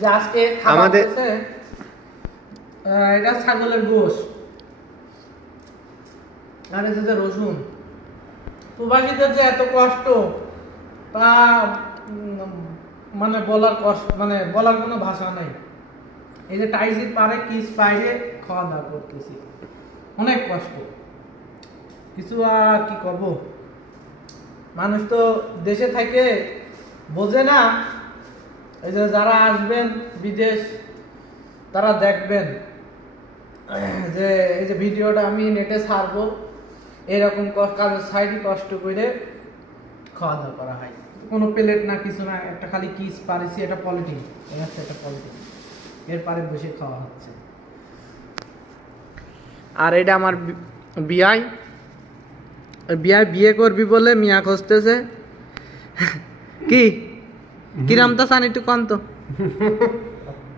যে আজকে আমাদের এটা ছাগলের গোশ আর এই যে রসুন। প্রবাসীদের যে এত কষ্ট তা মানে বলার কোনো ভাষা নাই। এই যে টাইজির পারে কিস বাইরে খাওয়া দাওয়া করতেছি, অনেক কষ্ট। কিছু আর কি করব, মানুষ তো দেশে থেকে বোঝে না। এই যে যারা আসবেন বিদেশ তারা দেখবেন যে এই যে ভিডিওটা আমি নেটে ছাড়বো, এরকম কাজের সাইডে কষ্ট করে খাওয়া দাওয়া করা হয়। কোনো প্লেট না, কিছু না, একটা খালি কিস পারিছি, এটা পলিটিক, এটা পলিটিক, এর পারে বসে খাওয়া হচ্ছে। আর এটা আমার বিয়ে করবি বলে মিয়া খুঁজতেছে। কি কিরাম তো সান একটু কন তো